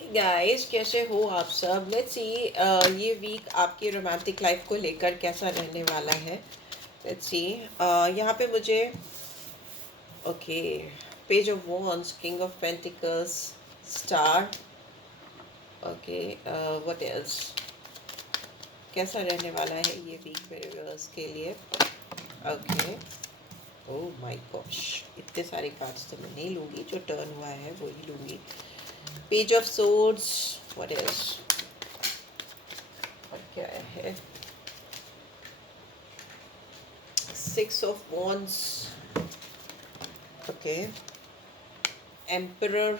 Guys, कैसे हो आप सब? लेट्स सी ये वीक आपकी रोमांटिक लाइफ को लेकर कैसा रहने वाला है। Let's see. यहाँ पे मुझे okay, page of wands, king of pentacles, star. Okay, what else? कैसा रहने वाला है ये वीक मेरे व्यूअर्स के लिए? ओके। ओह माय गॉश, इतने सारे कार्ड्स तो मैं नहीं लूँगी, जो टर्न हुआ है वो ही लूँगी। Page of swords, what else? और क्या है? Six of Wands. Okay. Emperor.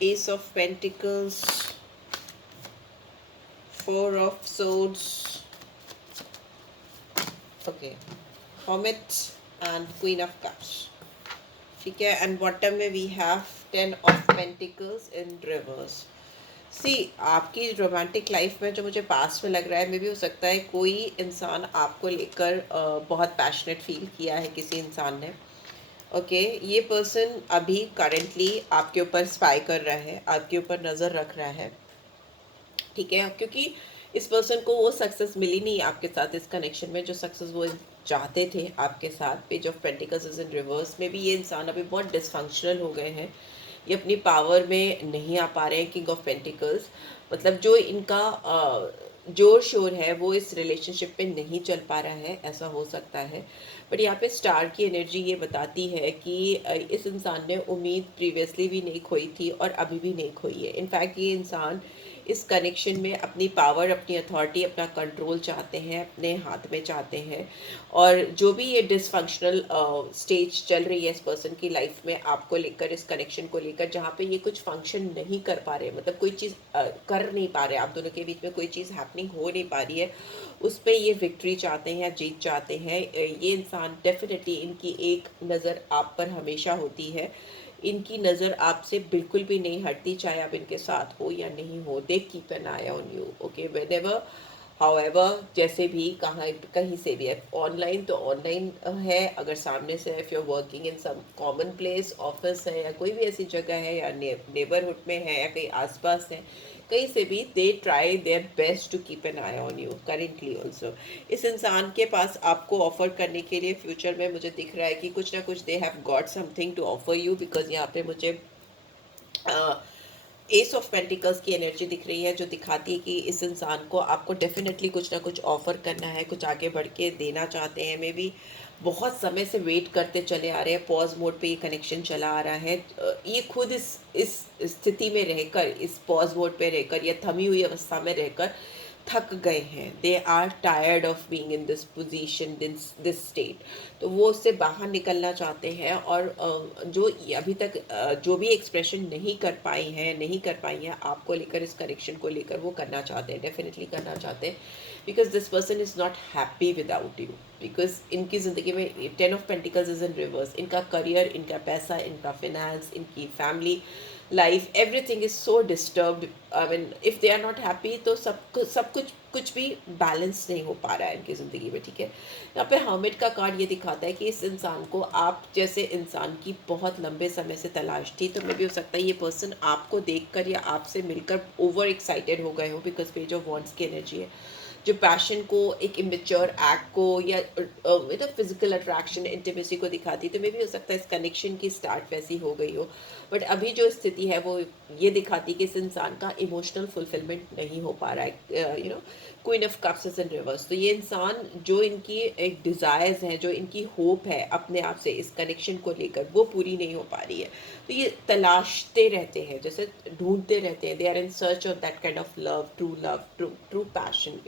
Ace of Pentacles. Four of Swords. Okay. Hermit and Queen of Cups. ठीक है. And bottom में we have 10 of Pentacles in reverse. सी, आपकी रोमांटिक लाइफ में जो मुझे पास्ट में लग रहा है, मे भी हो सकता है कोई इंसान आपको लेकर बहुत पैशनेट फील किया है किसी इंसान ने। ओके, ये पर्सन अभी करेंटली आपके ऊपर स्पाई कर रहा है, आपके ऊपर नज़र रख रहा है। ठीक है, क्योंकि इस पर्सन को वो सक्सेस मिली नहीं आपके साथ इस कनेक्शन में, जो सक्सेस वो चाहते थे आपके साथ। Page of pentacles is in reverse में भी ये इंसान अभी बहुत डिसफंक्शनल हो गए हैं, ये अपनी पावर में नहीं आ पा रहे हैं। किंग ऑफ पेंटिकल्स मतलब जो इनका जोर शोर है वो इस रिलेशनशिप पे नहीं चल पा रहा है, ऐसा हो सकता है। बट यहाँ पे स्टार की एनर्जी ये बताती है कि इस इंसान ने उम्मीद प्रीवियसली भी नहीं खोई थी और अभी भी नहीं खोई है। इनफैक्ट ये इंसान इस कनेक्शन में अपनी पावर, अपनी अथॉरिटी, अपना कंट्रोल चाहते हैं, अपने हाथ में चाहते हैं। और जो भी ये डिसफंक्शनल स्टेज चल रही है इस पर्सन की लाइफ में आपको लेकर, इस कनेक्शन को लेकर, जहाँ पे ये कुछ फंक्शन नहीं कर पा रहे, मतलब कोई चीज़ कर नहीं पा रहे, आप दोनों के बीच में कोई चीज़ हैपनिंग हो नहीं पा रही है, उस पर ये विक्ट्री चाहते हैं या जीत चाहते हैं। ये इंसान डेफिनेटली, इनकी एक नज़र आप पर हमेशा होती है, इनकी नज़र आपसे बिल्कुल भी नहीं हटती, चाहे आप इनके साथ हो या नहीं हो। They keep an eye on you, okay, whenever, however, जैसे भी, कहाँ कहीं से भी है। ऑनलाइन तो ऑनलाइन है, अगर सामने से, if you are working in some common place, office है या कोई भी ऐसी जगह है, या नेबरहुड में है या कहीं आसपास है, कहीं से भी, they try their best to keep an eye on you currently also. इस इंसान के पास आपको ऑफर करने के लिए फ्यूचर में मुझे दिख रहा है कि कुछ ना कुछ they have got something to offer you, because यहाँ पे मुझे एस ऑफ पेंटिकल्स की एनर्जी दिख रही है, जो दिखाती है कि इस इंसान को आपको डेफिनेटली कुछ ना कुछ ऑफर करना है, कुछ आगे बढ़ के देना चाहते हैं। मे बी बहुत समय से वेट करते चले आ रहे हैं, पॉज मोड पे ये कनेक्शन चला आ रहा है। ये खुद इस स्थिति में रहकर, इस पॉज मोड पे रहकर या थमी हुई अवस्था में रहकर थक गए हैं। They are tired of being in this position, this state. तो वो उससे बाहर निकलना चाहते हैं, और जो अभी तक जो भी एक्सप्रेशन नहीं कर पाई हैं, आपको लेकर, इस कनेक्शन को लेकर, वो करना चाहते हैं, डेफिनेटली करना चाहते हैं। Because this person is not happy without you, because इनकी ज़िंदगी में 10 of Pentacles is in reverse. इनका करियर, इनका पैसा, इनका फिनेंस, इनकी family life, everything is so disturbed. I mean, if they are not happy तो सब कुछ भी बैलेंस नहीं हो पा रहा है इनकी ज़िंदगी में। ठीक है, यहाँ पे हर्मिट का कार्ड ये दिखाता है कि इस इंसान को आप जैसे इंसान की बहुत लंबे समय से तलाश थी। तो मे भी हो सकता है ये पर्सन आपको देखकर या आपसे मिलकर ओवर एक्साइटेड हो गए हो, बिकॉज पेज ऑफ वॉन्ड्स की एनर्जी है, जो पैशन को, एक इमेच्योर एक्ट को, या फिजिकल अट्रैक्शन, इंटीमेसी को दिखाती। तो मे भी हो सकता है इस कनेक्शन की स्टार्ट वैसी हो गई हो, बट अभी जो स्थिति है वो ये दिखाती कि इस इंसान का इमोशनल फुलफिलमेंट नहीं हो पा रहा है। Queen of cups is in reverse. तो ये इंसान, जो इनकी एक डिज़ायर्स हैं, जो इनकी होप है अपने आप से इस कनेक्शन को लेकर, वो पूरी नहीं हो पा रही है। तो ये तलाशते रहते हैं, जैसे ढूंढते रहते हैं। They are in search of that kind of love, true passion,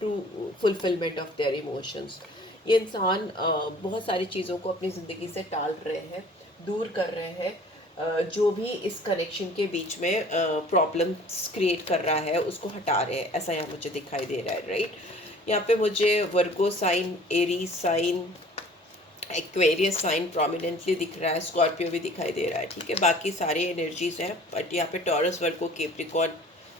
true fulfilment of their emotions. ये इंसान बहुत सारी चीज़ों को अपनी ज़िंदगी से टाल रहे हैं, दूर कर रहे हैं। जो भी इस कनेक्शन के बीच में प्रॉब्लम्स क्रिएट कर रहा है, उसको हटा रहे हैं, ऐसा यहाँ मुझे दिखाई दे रहा है। राइट, यहाँ पे मुझे Virgo sign, Aries sign, Aquarius sign prominently दिख रहा है, स्कॉर्पियो भी दिखाई दे रहा है। ठीक है, बाकी सारे एनर्जीज हैं, बट यहाँ पे टॉरस, वर्गो, केप्रिकॉर्न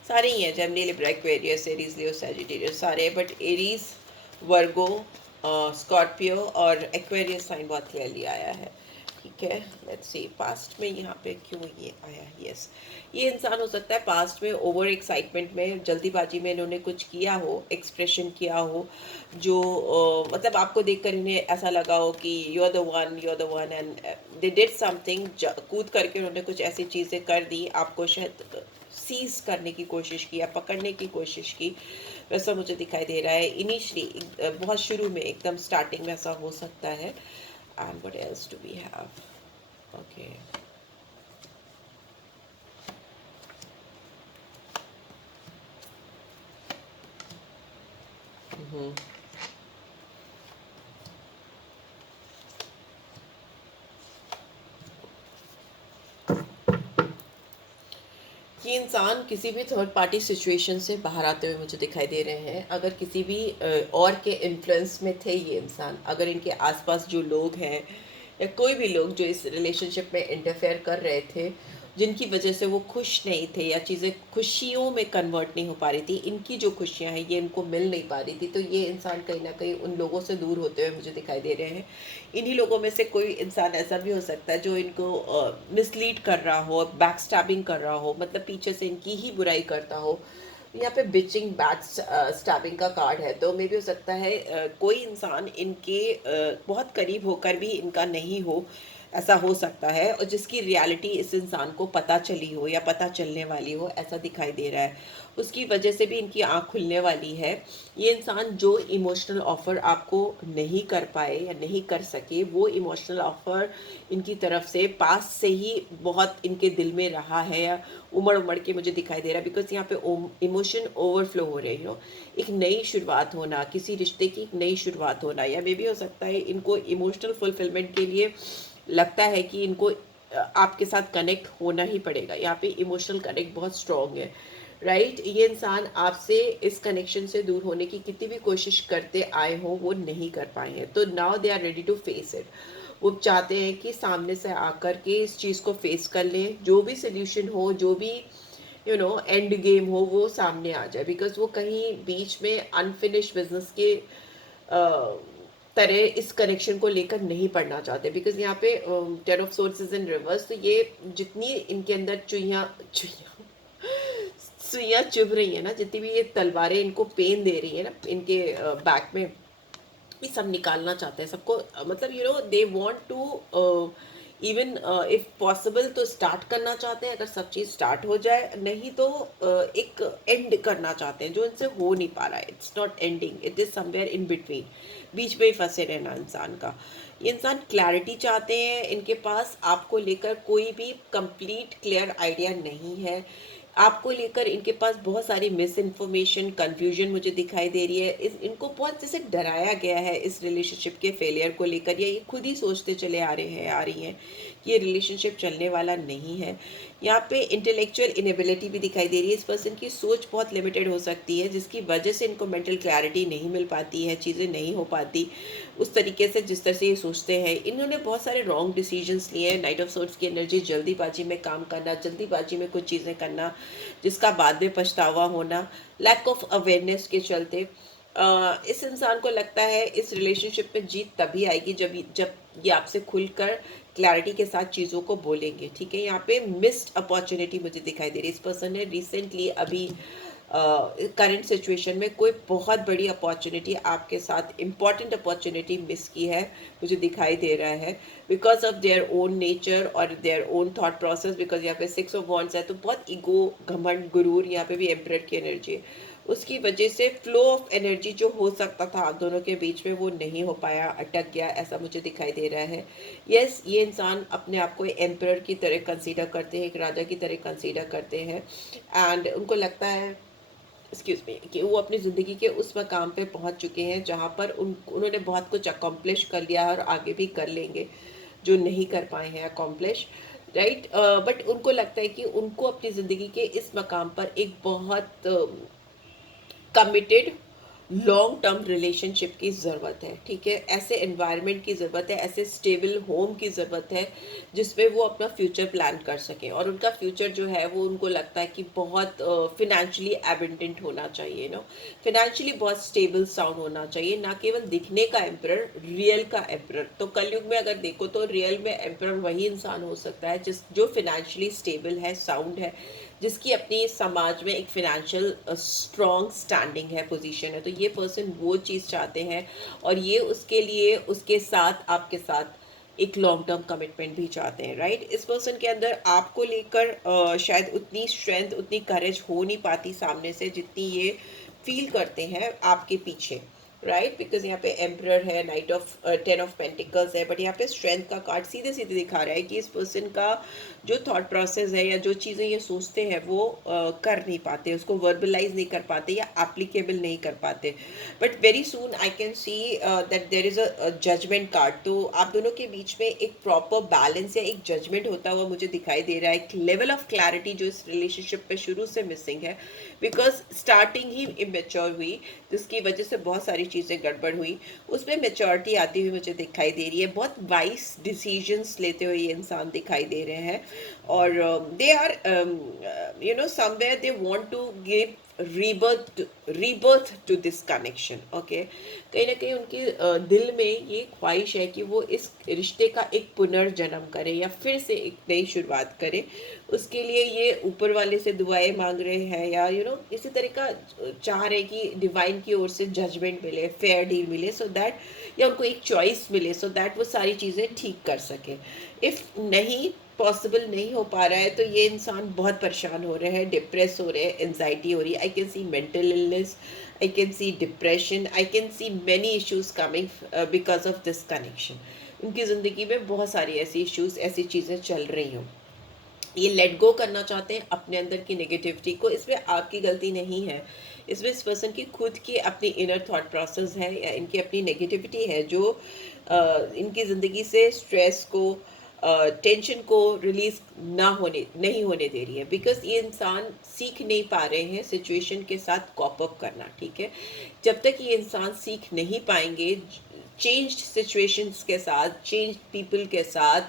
सारे ही हैं, जेमिनी, लिब्रा, एक्वेरियस, एरीज, लियो, सैजिटेरियस सारे, बट एरीज, वर्गो, स्कॉर्पियो और एक्वेरियस साइन बहुत क्लियरली आया है। ठीक ठीक है, लेट्स सी पास्ट में यहाँ पे क्यों ये आया। यस, ये इंसान हो सकता है पास्ट में ओवर एक्साइटमेंट में, जल्दीबाजी में इन्होंने कुछ किया हो, एक्सप्रेशन किया हो, जो मतलब आपको देखकर इन्हें ऐसा लगा हो कि you are the one, and they did something, कूद करके उन्होंने कुछ ऐसी चीज़ें कर दी, आपको शायद सीज करने की कोशिश की या पकड़ने की कोशिश की, वैसा मुझे दिखाई दे रहा है। इनिशियली बहुत शुरू में एकदम स्टार्टिंग में ऐसा हो सकता है। And what else do we have? Okay. हम्म। ये इंसान किसी भी थर्ड पार्टी सिचुएशन से बाहर आते हुए मुझे दिखाई दे रहे हैं। अगर किसी भी और के इन्फ्लुएंस में थे ये इंसान, अगर इनके आसपास जो लोग हैं या कोई भी लोग जो इस रिलेशनशिप में इंटरफेयर कर रहे थे, जिनकी वजह से वो खुश नहीं थे या चीज़ें खुशियों में कन्वर्ट नहीं हो पा रही थी, इनकी जो खुशियाँ हैं ये इनको मिल नहीं पा रही थी, तो ये इंसान कहीं ना कहीं उन लोगों से दूर होते हुए मुझे दिखाई दे रहे हैं। इन्हीं लोगों में से कोई इंसान ऐसा भी हो सकता है जो इनको मिसलीड कर रहा हो, बैक स्टैबिंग कर रहा हो, मतलब पीछे से इनकी ही बुराई करता हो। यहाँ पे बिचिंग बैक स्टैबिंग का कार्ड है, तो मे भी हो सकता है कोई इंसान इनके बहुत करीब होकर भी इनका नहीं हो, ऐसा हो सकता है, और जिसकी रियलिटी इस इंसान को पता चली हो या पता चलने वाली हो, ऐसा दिखाई दे रहा है। उसकी वजह से भी इनकी आँख खुलने वाली है। ये इंसान जो इमोशनल ऑफ़र आपको नहीं कर पाए या नहीं कर सके, वो इमोशनल ऑफ़र इनकी तरफ से पास से ही बहुत इनके दिल में रहा है, या उमड़ उमड़ के मुझे दिखाई दे रहा है, बिकॉज यहाँ पे इमोशन ओवरफ्लो हो रहे हैं। एक नई शुरुआत होना, किसी रिश्ते की एक नई शुरुआत होना, या मे भी हो सकता है इनको इमोशनल फुलफिलमेंट के लिए लगता है कि इनको आपके साथ कनेक्ट होना ही पड़ेगा। यहाँ पे इमोशनल कनेक्ट बहुत स्ट्रॉन्ग है, राइट। ये इंसान आपसे इस कनेक्शन से दूर होने की कितनी भी कोशिश करते आए हों, वो नहीं कर पाए हैं, तो now they are ready to face it. वो चाहते हैं कि सामने से आकर के इस चीज़ को फेस कर लें, जो भी सोल्यूशन हो, जो भी एंड गेम हो, वो सामने आ जाए, बिकॉज वो कहीं बीच में अनफिनिश बिजनेस के तरह इस कनेक्शन को लेकर नहीं पढ़ना चाहते, बिकॉज यहाँ पे 10 ऑफ सोर्सेज इन रिवर्स, तो ये जितनी इनके अंदर चुइयाँ चुइयाँ सुइयाँ चुभ रही है ना, जितनी भी ये तलवारें इनको पेन दे रही है ना इनके बैक में, ये सब निकालना चाहते हैं सबको, मतलब they want to even if possible तो स्टार्ट करना चाहते हैं, अगर सब चीज़ स्टार्ट हो जाए, नहीं तो एक एंड करना चाहते हैं जो इनसे हो नहीं पा रहा है। It's not ending, it is somewhere in between, बीच में ही फंसे रहना इंसान का। ये इंसान क्लैरिटी चाहते हैं, इनके पास आपको लेकर कोई भी कंप्लीट क्लियर आइडिया नहीं है। आपको लेकर इनके पास बहुत सारी मिस इन्फॉर्मेशन, कन्फ्यूजन मुझे दिखाई दे रही है। इनको बहुत जैसे डराया गया है इस रिलेशनशिप के फेलियर को लेकर, या ये खुद ही सोचते चले आ रही हैं कि ये रिलेशनशिप चलने वाला नहीं है। यहाँ पे इंटेलेक्चुअल इनेबिलिटी भी दिखाई दे रही है। इस पर्सन की सोच बहुत लिमिटेड हो सकती है, जिसकी वजह से इनको मेंटल क्लैरिटी नहीं मिल पाती है, चीज़ें नहीं हो पाती उस तरीके से जिस तरह से ये सोचते हैं। इन्होंने बहुत सारे रॉन्ग डिसीजंस लिए हैं। नाइट ऑफ सोर्ड्स की एनर्जी, जल्दीबाजी में काम करना, जल्दीबाजी में कुछ चीज़ें करना, जिसका बाद में पछतावा होना, लैक ऑफ अवेयरनेस के चलते इस इंसान को लगता है इस रिलेशनशिप में जीत तभी आएगी जब ये आपसे खुलकर क्लैरिटी के साथ चीज़ों को बोलेंगे, ठीक है। यहाँ पे मिस्ड अपॉर्चुनिटी मुझे दिखाई दे रही है। इस पर्सन ने रिसेंटली अभी करंट सिचुएशन में कोई बहुत बड़ी अपॉर्चुनिटी आपके साथ, इम्पॉर्टेंट अपॉर्चुनिटी मिस की है, मुझे दिखाई दे रहा है, because of their own nature और their own thought process. Because यहाँ पे 6 ऑफ वॉन्ड्स है, तो बहुत ईगो, घमंड, गुरूर, यहाँ पे भी एम्परर की एनर्जी है। उसकी वजह से फ्लो ऑफ एनर्जी जो हो सकता था आप दोनों के बीच में, वो नहीं हो पाया, अटक गया, ऐसा मुझे दिखाई दे रहा है। यस, ये इंसान अपने आप को एम्परर की तरह कंसीडर करते हैं, एक राजा की तरह कंसीडर करते हैं, एंड उनको लगता है, एक्सक्यूज मी, कि वो अपनी ज़िंदगी के उस मकाम पे पहुंच चुके हैं जहां पर उन्होंने बहुत कुछ अकम्प्लिश कर लिया है और आगे भी कर लेंगे जो नहीं कर पाए हैं अकम्प्लिश, राइट। बट उनको लगता है कि उनको अपनी ज़िंदगी के इस मकाम पर एक बहुत कमिटेड लॉन्ग टर्म रिलेशनशिप की ज़रूरत है, ठीक है, ऐसे एनवायरनमेंट की ज़रूरत है, ऐसे स्टेबल होम की ज़रूरत है जिसमें वो अपना फ्यूचर प्लान कर सकें, और उनका फ्यूचर जो है वो उनको लगता है कि बहुत फिनेंशियली एबंडेंट होना चाहिए, नो, फिनेंशियली बहुत स्टेबल साउंड होना चाहिए, ना केवल दिखने का एम्परर, रियल का एम्परर। तो कलयुग में अगर देखो तो रियल में एम्परर वही इंसान हो सकता है जिस जो फिनेंशियली स्टेबल है, साउंड है, जिसकी अपनी समाज में एक फिनेंशियल स्ट्रॉन्ग स्टैंडिंग है, पोजीशन है। तो ये पर्सन वो चीज़ चाहते हैं, और ये उसके लिए उसके साथ, आपके साथ एक लॉन्ग टर्म कमिटमेंट भी चाहते हैं, राइट। इस पर्सन के अंदर आपको लेकर शायद उतनी स्ट्रेंथ, उतनी करेज हो नहीं पाती सामने से जितनी ये फील करते हैं आपके पीछे, राइट, बिकॉज यहाँ पे एम्परर है, नाइट ऑफ 10 ऑफ पेंटिकल्स है, बट यहाँ पे स्ट्रेंथ का कार्ड सीधे सीधे दिखा रहा है कि इस पर्सन का जो थॉट प्रोसेस है या जो चीज़ें ये सोचते हैं वो कर नहीं पाते, उसको वर्बलाइज नहीं कर पाते या एप्लीकेबल नहीं कर पाते। But very soon I can see that there is a judgement card. तो आप दोनों के बीच में एक प्रॉपर बैलेंस या एक जजमेंट होता हुआ मुझे दिखाई दे रहा है, एक लेवल ऑफ क्लैरिटी जो इस रिलेशनशिप पे शुरू से मिसिंग है, बिकॉज स्टार्टिंग ही इमेच्योर हुई, जिसकी वजह से बहुत सारी चीज़ें गड़बड़ हुई। उसमें मेच्योरिटी आती हुई मुझे दिखाई दे रही है, बहुत वाइस डिसीजंस लेते हुए ये इंसान दिखाई दे रहे हैं, और they are somewhere they want to give rebirth to this connection, okay. कहीं ना कहीं उनके दिल में ये ख्वाहिश है कि वो इस रिश्ते का एक पुनर्जन्म करे या फिर से एक नई शुरुआत करे। उसके लिए ये ऊपर वाले से दुआएं मांग रहे हैं, या इसी तरह का चाह रहे हैं कि डिवाइन की ओर से जजमेंट मिले, फेयर डील मिले, सो दैट, या उनको एक चॉइस मिले सो दैट वो सारी चीज़ें ठीक कर सके। इफ़ नहीं पॉसिबल नहीं हो पा रहा है तो ये इंसान बहुत परेशान हो रहे हैं, डिप्रेस हो रहे हैं, एनजाइटी हो रही है। आई can C mental illness, I can C depression, I can see many issues coming because of this connection. उनकी ज़िंदगी में बहुत सारी ऐसी इश्यूज, ऐसी चीज़ें चल रही हों। ये लेट गो करना चाहते हैं अपने अंदर की नेगेटिविटी को। इसमें आपकी गलती नहीं है, इसमें इस पर्सन की खुद की अपनी इनर थॉट प्रोसेस है या इनकी अपनी नेगेटिविटी है जो इनकी ज़िंदगी से स्ट्रेस को, टेंशन को रिलीज ना होने नहीं होने दे रही है, बिकॉज ये इंसान सीख नहीं पा रहे हैं सिचुएशन के साथ कॉप अप करना, ठीक है। जब तक ये इंसान सीख नहीं पाएंगे चेंज्ड सिचुएशंस के साथ, चेंज्ड पीपल के साथ,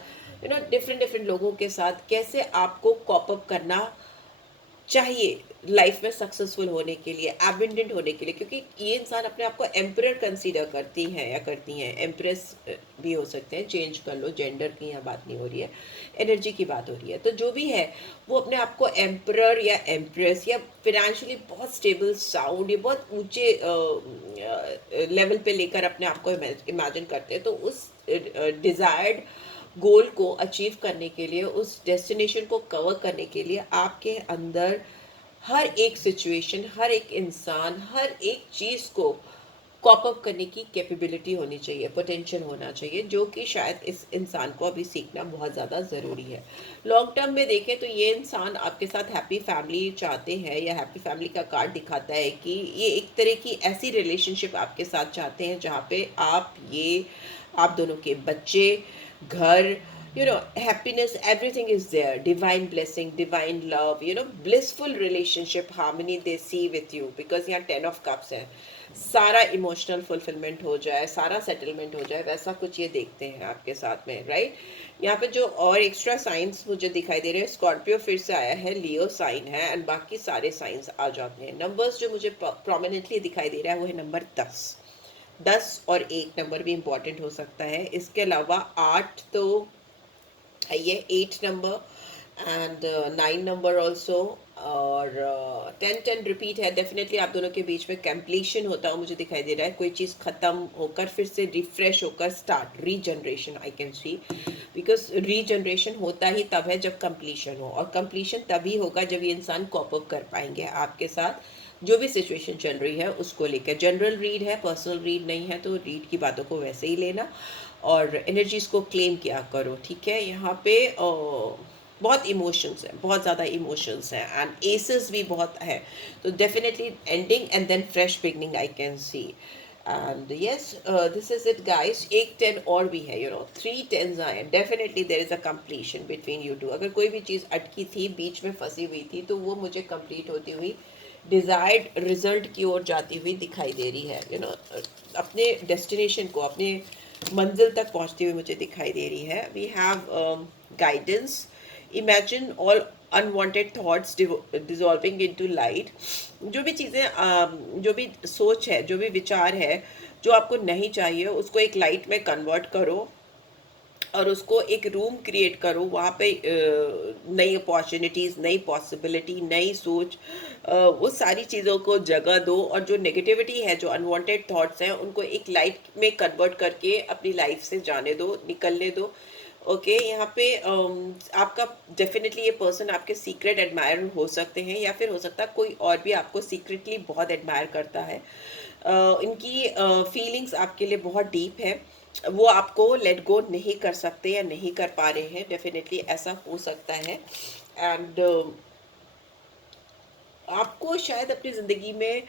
डिफरेंट डिफरेंट लोगों के साथ कैसे आपको कॉप अप करना चाहिए लाइफ में सक्सेसफुल होने के लिए, एबंडेंट होने के लिए, क्योंकि ये इंसान अपने आप को एम्परर कंसीडर करती हैं या करती हैं, एम्प्रेस भी हो सकते हैं, चेंज कर लो, जेंडर की यहाँ बात नहीं हो रही है, एनर्जी की बात हो रही है। तो जो भी है वो अपने आप को एम्परर या एम्प्रेस या फिनेंशियली बहुत स्टेबल साउंड, ये बहुत ऊंचे लेवल पे लेकर अपने आप को इमेजिन करते हैं। तो उस डिज़ायर्ड गोल को अचीव करने के लिए, उस डेस्टिनेशन को कवर करने के लिए आपके अंदर हर एक सिचुएशन, हर एक इंसान, हर एक चीज़ को कॉप अप करने की कैपेबिलिटी होनी चाहिए, पोटेंशियल होना चाहिए, जो कि शायद इस इंसान को अभी सीखना बहुत ज़्यादा ज़रूरी है। लॉन्ग टर्म में देखें तो ये इंसान आपके साथ हैप्पी फैमिली चाहते हैं, या हैप्पी फैमिली का कार्ड दिखाता है कि ये एक तरह की ऐसी रिलेशनशिप आपके साथ चाहते हैं जहाँ पे आप दोनों के बच्चे, घर, happiness, everything is there, divine blessing, divine love, blissful relationship, harmony they see with you, because यहाँ 10 of cups है। सारा इमोशनल फुलफिलमेंट हो जाए, सारा सेटलमेंट हो जाए, वैसा कुछ ये देखते हैं आपके साथ में, राइट। यहाँ पे जो और एक्स्ट्रा साइंस मुझे दिखाई दे रहे हैं, स्कॉर्पियो फिर से आया है, लियो साइन है, एंड बाकी सारे साइंस आ जाते हैं। नंबर्स जो मुझे प्रोमिनेंटली दिखाई दे रहा है वो है नंबर 10 और 1 नंबर भी इम्पॉर्टेंट हो सकता है। इसके अलावा 8 तो है, ये 8 नंबर एंड 9 नंबर ऑल्सो, और 10 रिपीट है। डेफिनेटली आप दोनों के बीच में कंप्लीशन होता हुआ मुझे दिखाई दे रहा है, कोई चीज़ ख़त्म होकर फिर से रिफ्रेश होकर start, regeneration I can C, because regeneration होता ही तब है जब कंप्लीशन हो, और कंप्लीशन तभी होगा जब ये इंसान कॉप अप कर पाएंगे आपके साथ जो भी सिचुएशन चल रही है उसको लेकर। जनरल रीड है, पर्सनल रीड नहीं है, तो रीड की बातों को वैसे ही लेना और एनर्जीज को क्लेम किया करो, ठीक है। यहाँ पे बहुत इमोशंस है, बहुत ज़्यादा इमोशंस हैं, एंड एसेस भी बहुत है, तो definitely ending and then fresh beginning I can see. And yes, this is it guys. एक 10 और भी है, 3 10s आए, definitely there is a completion between you two. अगर कोई भी चीज़ अटकी थी, बीच में फंसी हुई थी, तो वो मुझे कंप्लीट होती हुई डिज़ायर्ड रिजल्ट की ओर जाती हुई दिखाई दे रही है, अपने डेस्टिनेशन को, अपने मंजिल तक पहुंचती हुई मुझे दिखाई दे रही है। We have guidance, imagine all unwanted thoughts dissolving into light. जो भी चीज़ें जो भी सोच है, जो भी विचार है जो आपको नहीं चाहिए, उसको एक लाइट में कन्वर्ट करो और उसको एक रूम क्रिएट करो, वहाँ पे नई अपॉर्चुनिटीज़, नई पॉसिबिलिटी, नई सोच, वो सारी चीज़ों को जगह दो, और जो नेगेटिविटी है, जो अनवांटेड थॉट्स हैं, उनको एक लाइट में कन्वर्ट करके अपनी लाइफ से जाने दो, निकलने दो। ओके, यहाँ पे आपका डेफिनेटली ये पर्सन आपके सीक्रेट एडमायर हो सकते हैं, या फिर हो सकता है कोई और भी आपको सीक्रेटली बहुत एडमायर करता है। इनकी फीलिंग्स आपके लिए बहुत डीप है, वो आपको लेट गो नहीं कर सकते या नहीं कर पा रहे हैं, डेफिनेटली ऐसा हो सकता है। एंड आपको शायद अपनी ज़िंदगी में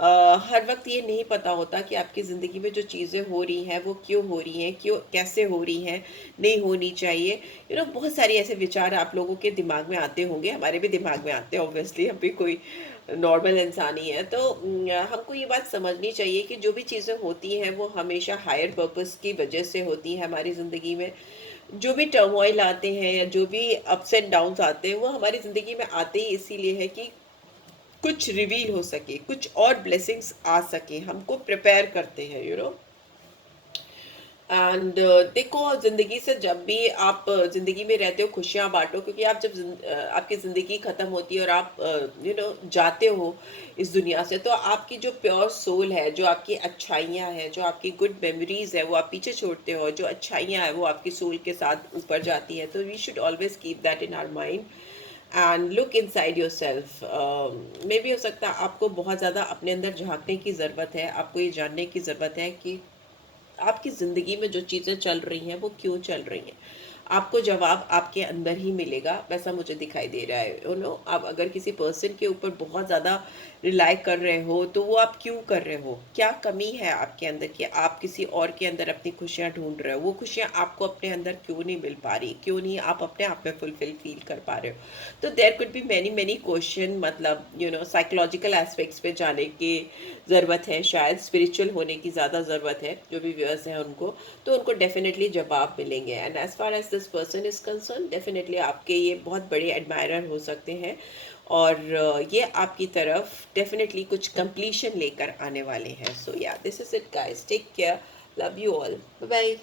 हर वक्त ये नहीं पता होता कि आपकी ज़िंदगी में जो चीज़ें हो रही हैं वो क्यों हो रही हैं, क्यों, कैसे हो रही हैं, नहीं होनी चाहिए। बहुत सारी ऐसे विचार आप लोगों के दिमाग में आते होंगे, हमारे भी दिमाग में आते हैं, ऑब्वियसली हम भी कोई नॉर्मल इंसान ही है। तो हमको ये बात समझनी चाहिए कि जो भी चीज़ें होती हैं वो हमेशा हायर पर्पस की वजह से होती हैं हमारी ज़िंदगी में। जो भी टर्मोइल आते हैं या जो भी अप्स एंड डाउन्स आते हैं, वो हमारी ज़िंदगी में आते ही इसीलिए है कि कुछ रिवील हो सके, कुछ और ब्लेसिंग्स आ सके, हमको प्रिपेयर करते हैं। एंड देखो, ज़िंदगी से जब भी आप ज़िंदगी में रहते हो, खुशियाँ बांटो, क्योंकि आप जब आपकी ज़िंदगी ख़त्म होती है और आप जाते हो इस दुनिया से, तो आपकी जो प्योर सोल है, जो आपकी अच्छाइयाँ हैं, जो आपकी गुड मेमोरीज है, वो आप पीछे छोड़ते हो। जो अच्छाइयाँ हैं वो आपकी सोल के साथ ऊपर जाती है। तो we should always keep that in our mind and look inside yourself. मे भी हो सकता है आपको बहुत ज़्यादा अपने अंदर झांकने की ज़रूरत है, आपको ये जानने की ज़रूरत है कि आपकी ज़िंदगी में जो चीज़ें चल रही हैं वो क्यों चल रही हैं। आपको जवाब आपके अंदर ही मिलेगा, वैसा मुझे दिखाई दे रहा है। आप अगर किसी पर्सन के ऊपर बहुत ज़्यादा रिलाई कर रहे हो, तो वो आप क्यों कर रहे हो, क्या कमी है आपके अंदर कि आप किसी और के अंदर अपनी खुशियाँ ढूंढ रहे हो। वो खुशियाँ आपको अपने अंदर क्यों नहीं मिल पा रही, क्यों नहीं आप अपने आप में फुलफिल फील कर पा रहे हो। तो there could be many many question, मतलब साइकोलॉजिकल एस्पेक्ट्स पे जाने की ज़रूरत है, शायद स्पिरिचुअल होने की ज़्यादा ज़रूरत है जो भी व्यूअर्स हैं उनको। तो उनको डेफिनेटली जवाब मिलेंगे। And as far as this person is concern, definitely आपके ये बहुत बड़े एडमायरर हो सकते हैं, और ये आपकी तरफ डेफिनेटली कुछ कंप्लीशन लेकर आने वाले हैं। So yeah, this is it guys, take care, love you all, bye bye.